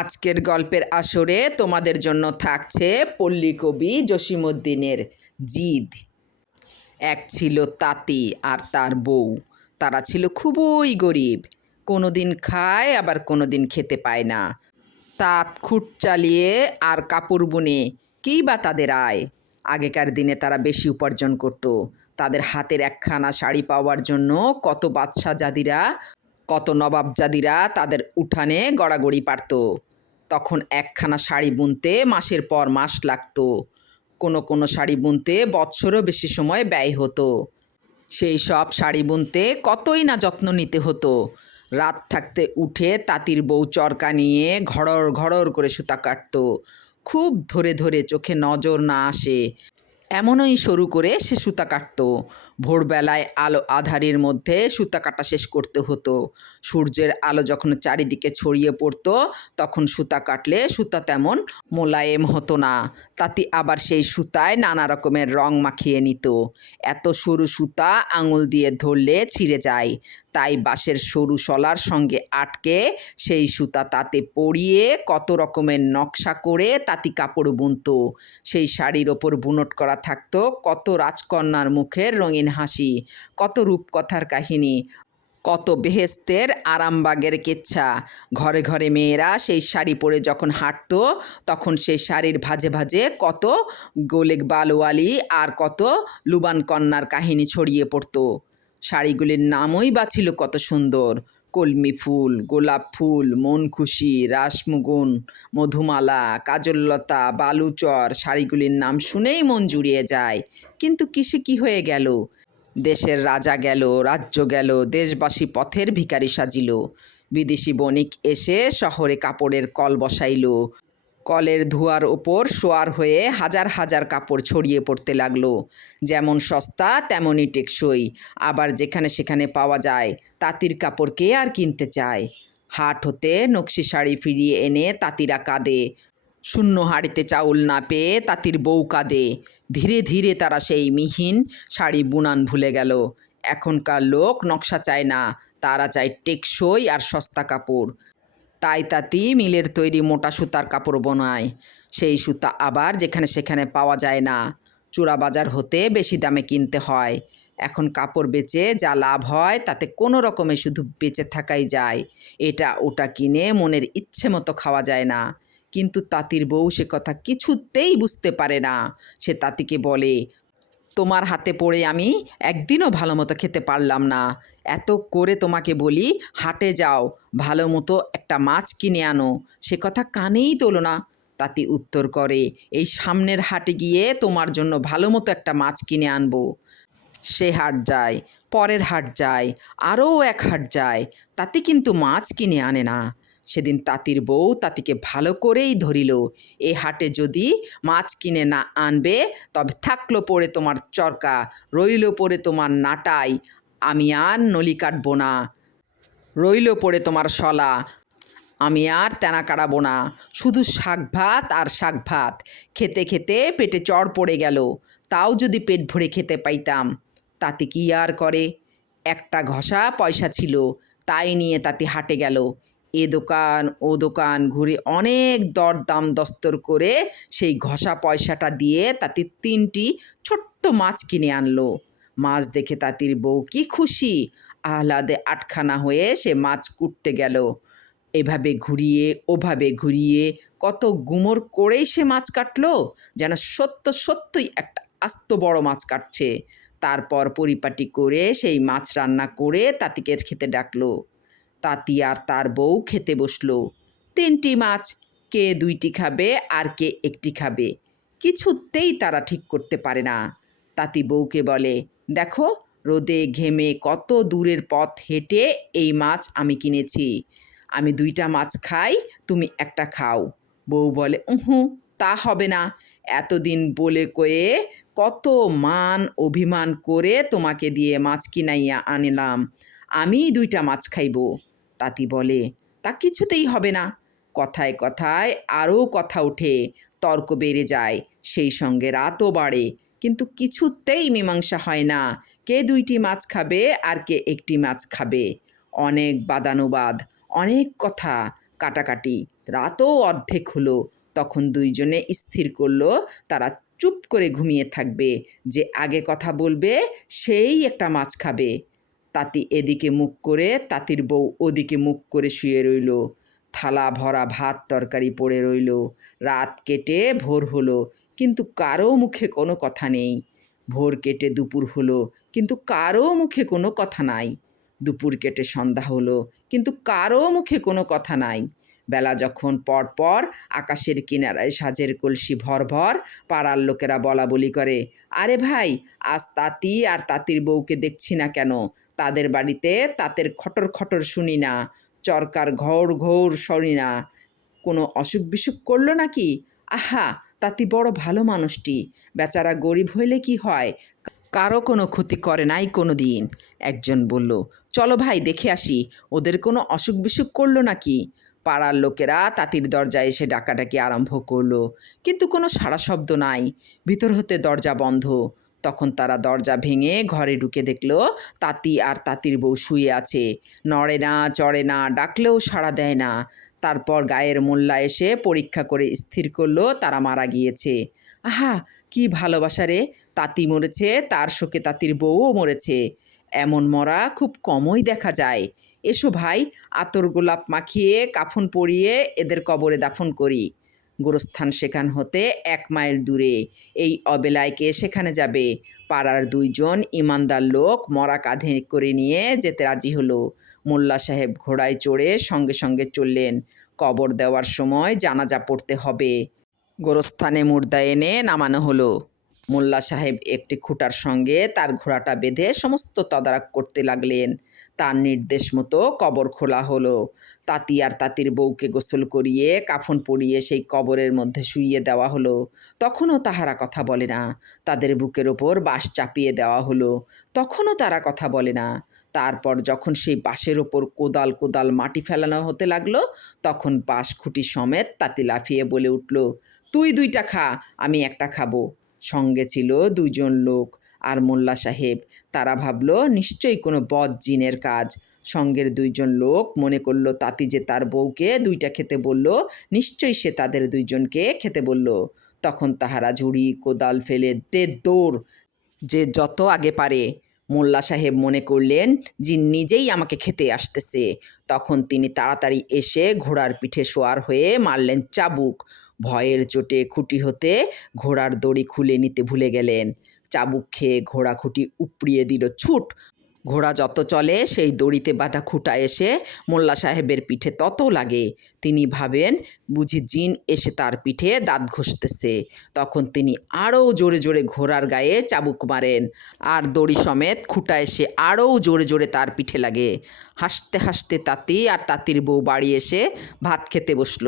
আজকের গল্পের আসরে তোমাদের জন্য থাকছে পল্লী কবি জসিমুদ্দিনের জিদ। এক ছিল তাঁতি আর তার বউ। তারা ছিল খুবই গরিব। কোনো দিন খায়, আবার কোনো দিন খেতে পায় না। তাঁত খুঁট চালিয়ে আর কাপড় বুনে কী বা তাদের আয়? আগেকার দিনে তারা বেশি উপার্জন করত। তাদের হাতের একখানা শাড়ি পাওয়ার জন্য কত বাদশাহ জাদিরা কত নবাবজাদিরা তাদের উঠানে গড়াগড়ি পারত। তখন একখানা শাড়ি বুনতে মাসের পর মাস লাগতো। কোনো কোনো শাড়ি বুনতে বৎসরও বেশি সময় ব্যয় হতো। সেই সব শাড়ি বুনতে কতই না যত্ন নিতে হতো। রাত থাকতে উঠে তাঁতির বউ চরকা নিয়ে ঘড়র ঘড়র করে সুতা কাটত। খুব ধরে ধরে চোখে নজর না আসে। এমনই শুরু করে সে সুতা কাটতো। ভোরবেলায় আলো আধারের মধ্যে সুতা কাটা শেষ করতে হতো। সূর্যের আলো যখন চারিদিকে ছড়িয়ে পড়তো, তখন সুতা কাটলে সুতা তেমন মোলায়েম হতো না। তাতে আবার সেই সুতায় নানা রকমের রং মাখিয়ে নিত। এত সরু সুতা আঙুল দিয়ে ধরলে ছিঁড়ে যায়। তাই বাঁশের সরু শলার সঙ্গে আটকে সেই সুতা তাতে পরিয়ে কত রকমের নকশা করে তাঁতি কাপড় বুনত। সেই শাড়ির ওপর বুনট করা থাকতো কত রাজকন্যার মুখের রঙিন হাসি, কত রূপকথার কাহিনী, কত বেহেস্তের আরামবাগের কেচ্ছা। ঘরে ঘরে মেয়েরা সেই শাড়ি পরে যখন হাঁটতো, তখন সেই শাড়ির ভাজে ভাজে কত গোলেক বালওয়ালি আর কত লুবান কন্যার কাহিনী ছড়িয়ে পড়তো। শাড়িগুলির নামই বা ছিল কত সুন্দর। কলমি ফুল, গোলাপ ফুল, মন খুশি, রাসমুগুন, মধুমালা, কাজললতা, বালুচর, শাড়িগুলির নাম শুনেই মন জুড়িয়ে যায়। কিন্তু কিসে কি হয়ে গেল? দেশের রাজা গেল, রাজ্য গেল, দেশবাসী পথের ভিখারি সাজিল। বিদেশি বণিক এসে শহরে কাপড়ের কল বসাইল। কলের ধোয়ার ওপর শোয়ার হয়ে হাজার হাজার কাপড় ছড়িয়ে পড়তে লাগল। যেমন সস্তা, তেমনই টেকসই। আবার যেখানে সেখানে পাওয়া যায়, তাঁতির কাপড় কে আর কিনতে চায়? হাট হতে নকশি শাড়ি ফিরিয়ে এনে তাঁতিরা কাঁদে। শূন্য হাড়িতে চাউল না পেয়ে তাঁতির বউ কাঁদে। ধীরে ধীরে তারা সেই মিহিন শাড়ি বুনান ভুলে গেল। এখনকার লোক নকশা চায় না, তারা চায় টেকসই আর সস্তা কাপড়। তাই তাঁতি মিলের তৈরি মোটা সুতার কাপড় বোনায়। সেই সুতা আবার যেখানে সেখানে পাওয়া যায় না। চূড়া বাজার হতে বেশি দামে কিনতে হয়। এখন কাপড় বেচে যা লাভ হয় তাতে কোনো রকমে শুধু বেঁচে থাকাই যায়। এটা ওটা কিনে মনের ইচ্ছে মতো খাওয়া যায় না। কিন্তু তাঁতির বউ সে কথা কিছুতেই বুঝতে পারে না। সে তাঁতিকে বলে তোমার হাতে পড়ে আমি একদিনও ভালো মতো খেতে পারলাম না। এত করে তোমাকে বলি, হাটে যাও, ভালো মতো একটা মাছ কিনে আনো। সে কথা কানেই তোলো না। তাতে উত্তর করে, এই সামনের হাটে গিয়ে তোমার জন্য ভালো মতো একটা মাছ কিনে আনব। সে হাট যায়, পরের হাট যায়, আরও এক হাট যায়, তাতে কিন্তু মাছ কিনে আনে না। সেদিন তাঁতির বউ তাঁতিকে ভালো করেই ধরিল। এ হাটে যদি মাছ কিনে না আনবে, তবে থাকল পড়ে তোমার চরকা, রইল পড়ে তোমার নাটাই, আমি আর নলি কাটবো না। রইল পড়ে তোমার শলা, আমি আর তেনা কাড়াবো না। শুধু শাক ভাত আর শাক ভাত, খেতে খেতে পেটে চড় পড়ে গেল, তাও যদি পেট ভরে খেতে পাইতাম, তাতে কি আর করে? একটা ঘষা পয়সা ছিল, তাই নিয়ে তাতে হাটে গেল। এ দোকান, ও দোকান ঘুরে অনেক দরদাম দস্তর করে সেই ঘষা পয়সাটা দিয়ে তাতে তিনটি ছোট্ট মাছ কিনে আনলো। মাছ দেখে তাঁতির বউ কি খুশি, আহ্লাদে আটখানা হয়ে সে মাছ কুটতে গেল। এভাবে ঘুরিয়ে, ওভাবে ঘুরিয়ে কত গুমর করেই সে মাছ কাটলো, যেন সত্য সত্যই একটা আস্ত বড় মাছ কাটছে। তারপর পরিপাটি করে সেই মাছ রান্না করে তাঁতিকে খেতে ডাকলো। তাঁতি আর তার বউ খেতে বসল। তিনটি মাছ, কে দুইটি খাবে আর কে একটি খাবে। কিছুতেই তারা ঠিক করতে পারে না। তাঁতি বউকে বলে, দেখো, রোদে ঘেমে কত দূরের পথ হেঁটে এই মাছ আমি কিনেছি। আমি দুইটা মাছ খাই, তুমি একটা খাও। বউ বলে, উহু, তা হবে না। এতদিন বলে কয়ে কত মান অভিমান করে তোমাকে দিয়ে মাছ কিনাইয়া আনিলাম। আমি দুইটা মাছ খাইব। তাতি বলে, তা কিছুতেই হবে না। কথায় কথায় আরও কথা ওঠে, তর্ক বেড়ে যায়, সেই সঙ্গে রাতও বাড়ে। কিন্তু কিছুতেই মীমাংসা হয় না, কে দুইটি মাছ খাবে আর কে একটি মাছ খাবে। অনেক বাদানুবাদ, অনেক কথা, কাটাকাটি। রাতও অর্ধেক হলো, তখন দুইজনে স্থির করল, তারা চুপ করে ঘুমিয়ে থাকবে, যে আগে কথা বলবে, সেই একটা মাছ খাবে। তাঁতি এদিকে মুখ করে, তাঁতির বউ ওদিকে মুখ করে শুয়ে রইল। থালা ভরা ভাত তরকারি পড়ে রইল। রাত কেটে ভোর হলো, কিন্তু কারও মুখে কোনো কথা নেই। ভোর কেটে দুপুর হলো, কিন্তু কারও মুখে কোনো কথা নাই। দুপুর কেটে সন্ধ্যা হলো, কিন্তু কারও মুখে কোনো কথা নাই। বেলা যখন পর পর আকাশের কিনারায় সাজের কলসি ভর ভর, পাড়ার লোকেরা বলা বলি করে, আরে ভাই, আজ তাঁতি আর তাঁতির বউকে দেখছি না কেন? তাদের বাড়িতে তাঁতের খটর খটর শুনি না, চরকার ঘর ঘোর শুনি না। কোনো অসুখ বিসুখ করল নাকি? আহা তাতি বড় ভালো মানুষটি। বেচারা গরিব হইলে কি হয়? কারও কোনো ক্ষতি করে নাই কোনো দিন একজন বলল, চলো ভাই, দেখে আসি। ওদের কোনো অসুখ বিসুখ করল নাকি? পাড়ার লোকেরা তাঁতির দরজায় এসে ডাকাডাকি আরম্ভ করল। কিন্তু কোনো সাড়া শব্দ নাই। ভিতর হতে দরজা বন্ধ। তখন তারা দরজা ভেঙে ঘরে ঢুকে দেখল তাঁতি আর তাঁতির বউ শুয়ে আছে। নড়ে না, চড়ে না, ডাকলেও সাড়া দেয় না। তারপর গায়ের মোল্লা এসে পরীক্ষা করে স্থির করল তারা মারা গিয়েছে। আহা, কি ভালোবাসা রে! তাঁতি মরেছে, তার শোকে তাঁতির বউও মরেছে। এমন মরা খুব কমই দেখা যায়। এসো ভাই, আতর গোলাপ মাখিয়ে, কাফন পরিয়ে এদের কবরে দাফন করি। গোরস্থান সেখান হতে এক মাইল দূরে। এই অবেলায় কে সেখানে যাবে। পাড়ার দুইজন ইমানদার লোক মরা কাঁধে করে নিয়ে যেতে রাজি হলো। মোল্লা সাহেব ঘোড়ায় চড়ে সঙ্গে সঙ্গে চললেন। কবর দেওয়ার সময় জানাজা পড়তে হবে। গোরস্থানে মুর্দা এনে নামানো হলো। মোল্লা সাহেব একটি খুঁটার সঙ্গে তার ঘোড়াটা বেঁধে সমস্ত তদারক করতে লাগলেন। তার নির্দেশ মতো কবর খোলা হলো। তাঁতি আর তাঁতির বউকে গোসল করিয়ে কাফন পরিয়ে সেই কবরের মধ্যে শুইয়ে দেওয়া হলো। তখনও তাহারা কথা বলে না। তাদের বুকের ওপর বাঁশ চাপিয়ে দেওয়া হলো। তখনও তারা কথা বলে না। তারপর যখন সেই বাঁশের ওপর কোদাল কোদাল মাটি ফেলানো হতে লাগল, তখন বাঁশ খুঁটি সমেত তাঁতি লাফিয়ে বলে উঠল, তুই দুইটা খা, আমি একটা খাব। সঙ্গে ছিল দুজন লোক আর মোল্লা সাহেব। তারা ভাবল, নিশ্চয়ই কোনো বদ জিনের কাজ। সঙ্গের দুইজন লোক মনে করল, তাতি যে তার বউকে দুইটা খেতে বলল, নিশ্চয়ই সে তাদের দুইজনকে খেতে বলল। তখন তাহারা ঝুড়ি, কোদাল ফেলে দে দৌড়, যে যত আগে পারে। মোল্লা সাহেব মনে করলেন যে নিজেই আমাকে খেতে আসতেছে। তখন তিনি তাড়াতাড়ি এসে ঘোড়ার পিঠে শোয়ার হয়ে মারলেন, চাবুক! ভয়ের চোটে খুঁটি হতে ঘোড়ার দড়ি খুলে নিতে ভুলে গেলেন। চাবুক খেয়ে ঘোড়া খুঁটি উপড়িয়ে দিল, ছুট! ঘোড়া যত চলে, সেই দড়িতে বাঁধা খুঁটা এসে মোল্লা সাহেবের পিঠে তত লাগে। তিনি ভাবেন, বুঝি জিন এসে তার পিঠে দাঁত ঘষতেছে। তখন তিনি আরও জোরে জোরে ঘোড়ার গায়ে চাবুক মারেন। আর দড়ি সমেত খুঁটা এসে আরও জোরে জোরে তার পিঠে লাগে। হাসতে হাসতে তাঁতি আর তাঁতির বউ বাড়ি এসে ভাত খেতে বসল।